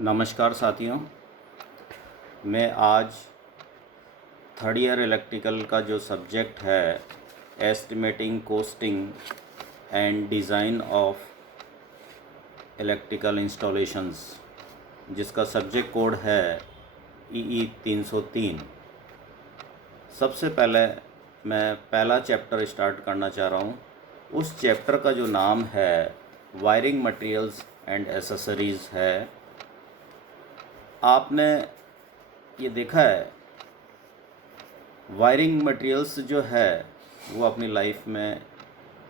नमस्कार साथियों। मैं आज थर्ड ईयर इलेक्ट्रिकल का जो सब्जेक्ट है estimating costing and design of electrical installations, जिसका सब्जेक्ट कोड है EE 303। सबसे पहले मैं पहला चैप्टर स्टार्ट करना चाह रहा हूँ। उस चैप्टर का जो नाम है वायरिंग मटेरियल्स एंड एसेसरीज़ है। आपने ये देखा है वायरिंग मटेरियल्स जो है वो अपनी लाइफ में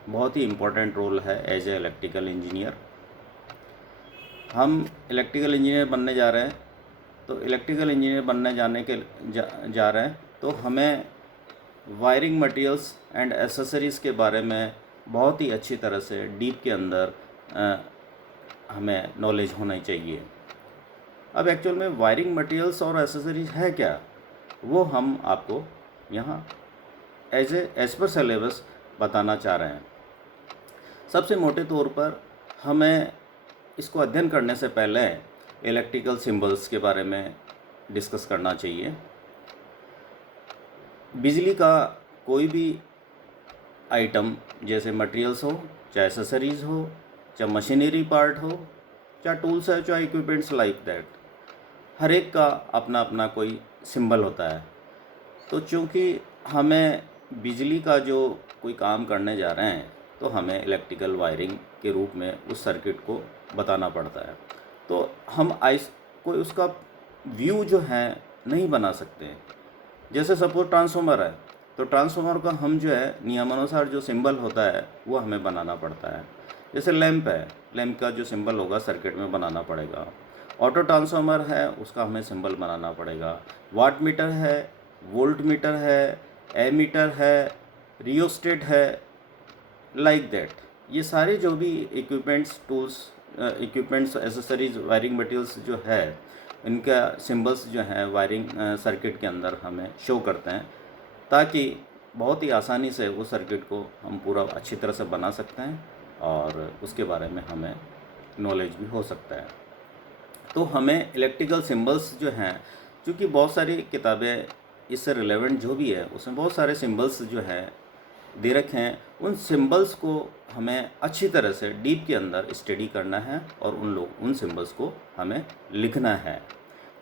बहुत ही इम्पोर्टेंट रोल है एज ए इलेक्ट्रिकल इंजीनियर। हम इलेक्ट्रिकल इंजीनियर बनने जा रहे हैं, तो इलेक्ट्रिकल इंजीनियर बनने जाने के जा रहे हैं तो हमें वायरिंग मटेरियल्स एंड एसेसरीज़ के बारे में बहुत ही अच्छी तरह से डीप के अंदर हमें नॉलेज होना चाहिए। अब एक्चुअल में वायरिंग मटेरियल्स और एसेसरीज है क्या, वो हम आपको यहाँ एज पर सिलेबस बताना चाह रहे हैं। सबसे मोटे तौर पर हमें इसको अध्ययन करने से पहले इलेक्ट्रिकल सिंबल्स के बारे में डिस्कस करना चाहिए। बिजली का कोई भी आइटम जैसे मटेरियल्स हो, चाहे एसेसरीज़ हो, चाहे मशीनरी पार्ट हो, चाहे टूल्स है, चाहे इक्विपमेंट्स लाइक दैट, हर एक का अपना अपना कोई सिंबल होता है। तो चूँकि हमें बिजली का जो कोई काम करने जा रहे हैं तो हमें इलेक्ट्रिकल वायरिंग के रूप में उस सर्किट को बताना पड़ता है। तो हम कोई उसका व्यू जो है नहीं बना सकते हैं। जैसे सपोज ट्रांसफार्मर है, तो ट्रांसफार्मर का हम जो है नियमानुसार जो सिंबल होता है वो हमें बनाना पड़ता है। जैसे लैंप है, लैंप का जो सिंबल होगा सर्किट में बनाना पड़ेगा। ऑटो ट्रांसफार्मर है, उसका हमें सिंबल बनाना पड़ेगा। वाट मीटर है, वोल्ट मीटर है, एमीटर है, रियोस्टेट है, लाइक दैट। ये सारे जो भी equipments, tools, equipments, accessories, wiring materials जो है, इनका सिंबल्स जो है वायरिंग सर्किट के अंदर हमें शो करते हैं, ताकि बहुत ही आसानी से वो सर्किट को हम पूरा अच्छी तरह से बना सकते हैं और उसके बारे में हमें नॉलेज भी हो सकता है। तो हमें इलेक्ट्रिकल सिंबल्स जो हैं, क्योंकि बहुत सारी किताबें इससे रिलेवेंट जो भी है उसमें बहुत सारे सिंबल्स जो हैं दे रखे हैं, उन सिंबल्स को हमें अच्छी तरह से डीप के अंदर स्टडी करना है और उन सिंबल्स को हमें लिखना है।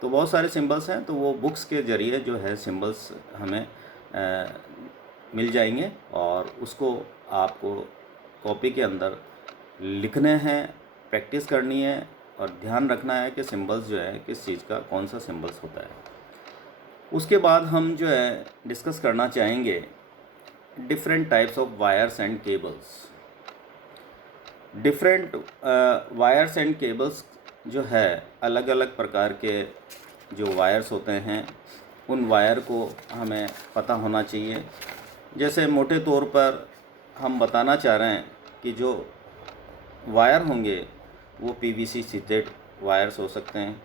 तो बहुत सारे सिंबल्स हैं, तो वो बुक्स के ज़रिए जो है सिंबल्स हमें मिल जाएंगे और उसको आपको कॉपी के अंदर लिखने हैं, प्रैक्टिस करनी है और ध्यान रखना है कि सिंबल्स जो है किस चीज़ का कौन सा सिंबल्स होता है। उसके बाद हम जो है डिस्कस करना चाहेंगे different types of wires and cables. Different wires and cables जो है, अलग अलग प्रकार के जो वायर्स होते हैं उन वायर को हमें पता होना चाहिए। जैसे मोटे तौर पर हम बताना चाह रहे हैं कि जो वायर होंगे वो PVC शीटेड वायर्स हो सकते हैं,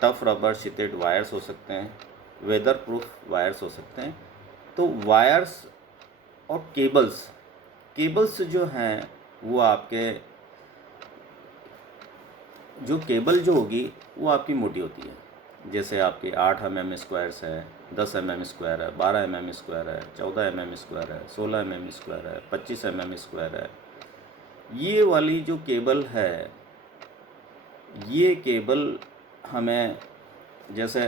टफ रबर शीटेड वायर्स हो सकते हैं, वेदर प्रूफ वायर्स हो सकते हैं। तो वायर्स और केबल्स जो हैं वो आपके जो केबल जो होगी वो आपकी मोटी होती है। जैसे आपके 8 mm स्क्वायर्स है, 10 mm स्क्वायर है, 12 mm स्क्वायर है, 14 mm स्क्वायर है, 16 mm स्क्वायर है, 25 mm स्क्वायर है। ये वाली जो केबल है, ये केबल हमें, जैसे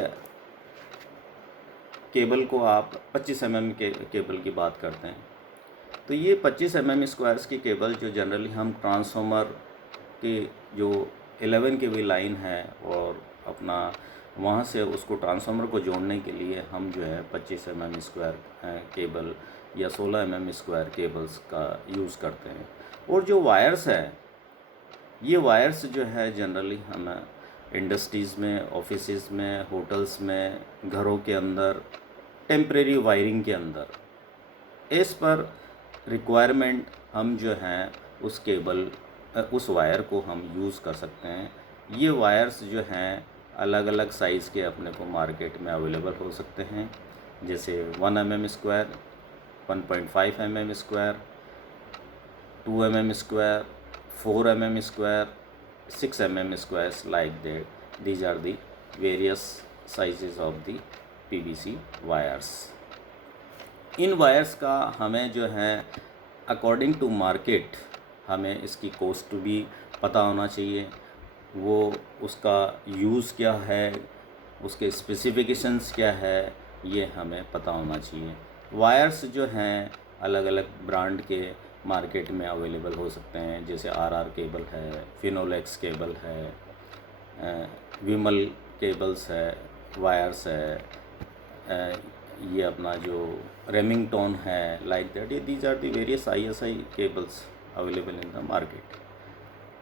केबल को आप 25 mm के केबल की बात करते हैं, तो ये 25 mm स्क्वायर्स की केबल जो जनरली हम ट्रांसफार्मर की जो 11 kV लाइन है और अपना वहाँ से उसको ट्रांसफार्मर को जोड़ने के लिए हम जो है 25 mm स्क्वायर केबल या 16 mm स्क्वायर केबल्स का यूज़ करते हैं। और जो वायर्स है, ये वायर्स जो है जनरली हम इंडस्ट्रीज़ में, ऑफिसेज़ में, होटल्स में, घरों के अंदर, टेम्परेरी वायरिंग के अंदर इस पर रिक्वायरमेंट हम जो हैं उस वायर को हम यूज़ कर सकते हैं। ये वायर्स जो हैं अलग अलग साइज़ के अपने को मार्केट में अवेलेबल हो सकते हैं। जैसे 1 mm square, 1.5 mm square, 2 mm square, 4 mm square, 6 mm squares like that. These are the various sizes of the PVC wires. In wires का हमें जो है अकॉर्डिंग टू मार्केट हमें इसकी कॉस्ट भी पता होना चाहिए, वो उसका यूज़ क्या है, उसके स्पेसिफिकेशंस क्या है, ये हमें पता होना चाहिए। वायर्स जो हैं अलग अलग ब्रांड के मार्केट में अवेलेबल हो सकते हैं, जैसे RR केबल है, फिनोलेक्स केबल है, विमल केबल्स है, वायर्स है, ये अपना जो रेमिंगटन है, लाइक दैट। ये these are the various ISI cables available in the market.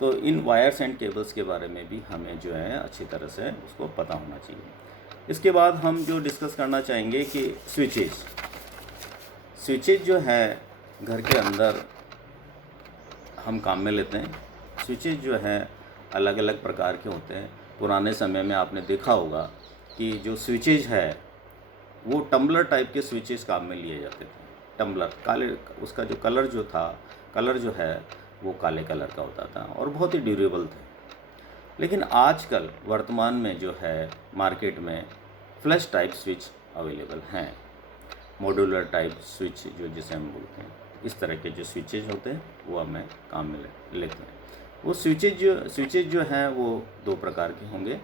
तो इन वायर्स एंड केबल्स के बारे में भी हमें जो है अच्छी तरह से उसको पता होना चाहिए। इसके बाद हम जो डिस्कस करना चाहेंगे कि स्विचेज जो है घर के अंदर हम काम में लेते हैं। स्विचेज जो है अलग अलग प्रकार के होते हैं। पुराने समय में आपने देखा होगा कि जो स्विचेज है वो टम्बलर टाइप के स्विचेस काम में लिए जाते थे। टम्बलर काले, उसका जो कलर जो है वो काले कलर का होता था और बहुत ही ड्यूरेबल थे। लेकिन आजकल वर्तमान में जो है मार्केट में फ्लैश टाइप स्विच अवेलेबल हैं, मॉड्यूलर टाइप स्विच जो जिसे हम बोलते हैं। इस तरह के जो स्विचेज होते हैं वो हमें काम में लेते हैं। वो स्विचेज जो हैं वो दो प्रकार के होंगे।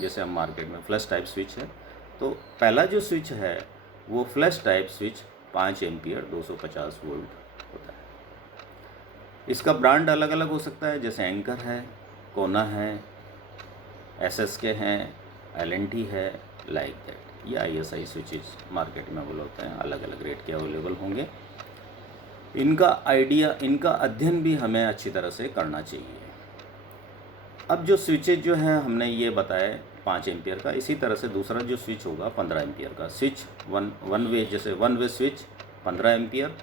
जैसे हम मार्केट में फ्लैश टाइप स्विच है, तो पहला जो स्विच है वो flash type switch 5 ampere 250 volt होता है। इसका ब्रांड अलग अलग हो सकता है, जैसे एंकर है, कोना है, SSK हैं, LNT है, लाइक दैट। ये ISI स्विचेस मार्केट में अवेलेबल होते हैं, अलग अलग रेट के अवेलेबल होंगे। इनका अध्ययन भी हमें अच्छी तरह से करना चाहिए। अब जो स्विचेज जो है हमने ये बताया 5 एम्पियर का, इसी तरह से दूसरा जो स्विच होगा 15 एम्पियर का स्विच, वन वे, जैसे वन वे स्विच 15 एम्पियर।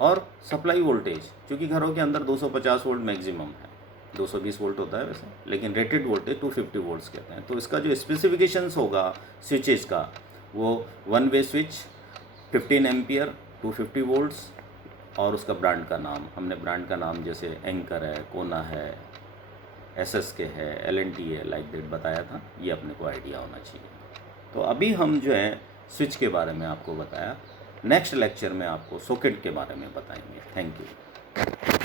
और सप्लाई वोल्टेज, क्योंकि घरों के अंदर 250 वोल्ट मैक्सिमम है, 220 वोल्ट होता है वैसे, लेकिन रेटेड वोल्टेज 250 वोल्ट्स कहते हैं। तो इसका जो स्पेसिफिकेशंस होगा स्विचेस का, वो one way switch 15 ampere 250 volts, और उसका ब्रांड का नाम, हमने ब्रांड का नाम जैसे एंकर है, कोना है, SSK है, LNT है, लाइक दैट बताया था। ये अपने को आइडिया होना चाहिए। तो अभी हम जो है स्विच के बारे में आपको बताया, नेक्स्ट लेक्चर में आपको सॉकेट के बारे में बताएंगे। Thank you.